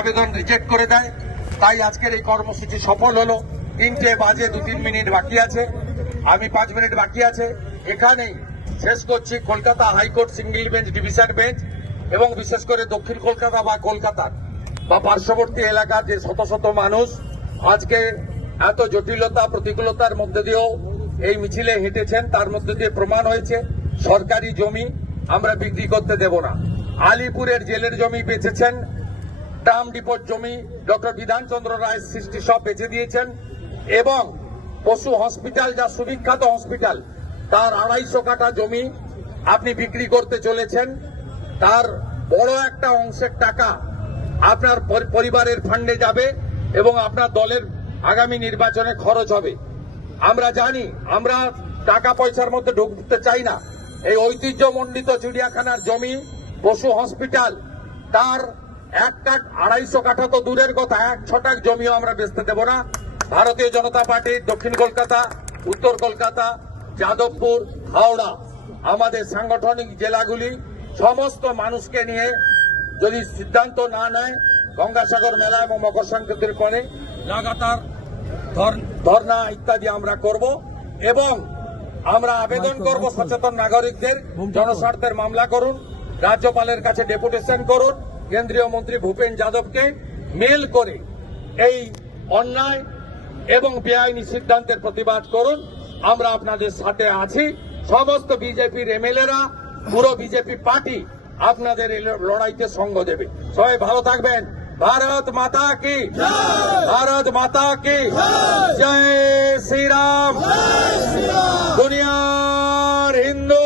আবেদন রিজেক্ট করে দেয়। তাই আজকের এই কর্মসূচি সফল হলো। 3টে বাজে 2-3 মিনিট বাকি আছে, আমি 5 মিনিট বাকি আছে। এখানেই শেষ করছি। Kolkata high court single bench, division bench এবং বিশেষ করে দক্ষিণ কলকাতা বা কলকাতার বা পার্শ্ববর্তী এলাকার যে শত শত মানুষ আজকে এত জটিলতা প্রতিকূলতার মধ্যে দিয়েও এই মিছিলে হেঁটেছেন, তার মধ্যে দিয়ে প্রমাণ হয়েছে সরকারি জমি আমরা বিক্রি করতে দেব না। আলিপুরের জেলের জমি বেচেছেন, ট্রাম ডিপোর জমি ডক্টর বিধানচন্দ্র রায় সৃষ্টি সব বেচে দিয়েছেন এবং পশু হসপিটাল, যা সুবিখ্যাত হসপিটাল, তার 250 কাঠা জমি আপনি বিক্রি করতে চলেছেন। তার বড় একটা অংশের টাকা আপনার পরিবারের ফান্ডে যাবে এবং আপনার দলের আগামী নির্বাচনে খরচ হবে। আমরা জানি, আমরা টাকা পয়সার মধ্যে ঢুকতে চাই না। এই ঐতিহ্যমণ্ডিত চিড়িয়াখানার জমি, পশু হসপিটাল, তার 250 কাঠা তো দূরের কথা, 1 ছটাক জমিও আমরা বেচতে দেব না। ভারতীয় জনতা পার্টি দক্ষিণ কলকাতা, উত্তর কলকাতা, যাদবপুর, হাওড়া, আমাদের সাংগঠনিক জেলাগুলি সমস্ত মানুষকে নিয়ে যদি সিদ্ধান্ত না নেয়, গঙ্গাসাগর মেলা এবং মকর সংক্রান্তির পরে লাগাতার ধর্ণা ইত্যাদি আমরা করব এবং আমরা আবেদন করব সচেতন নাগরিকদের, জনস্বার্থের মামলা করুন, রাজ্যপালের কাছে ডেপুটেশন করুন, কেন্দ্রীয় মন্ত্রী ভূপেন যাদবকে মেল করে এই অন্যায় এবং বেআইনি সিদ্ধান্তের প্রতিবাদ করুন। আমরা আপনাদের সাথে আছি। সমস্ত বিজেপির এমএলএরা, পুরো বিজেপি পার্টি আপনাদের এই লড়াইতে সঙ্গ দেবে। সবাই ভালো থাকবেন। ভারত মাতা কি, ভারত মাতা কি জয় শ্রী রাম। দুনিয়ার হিন্দু।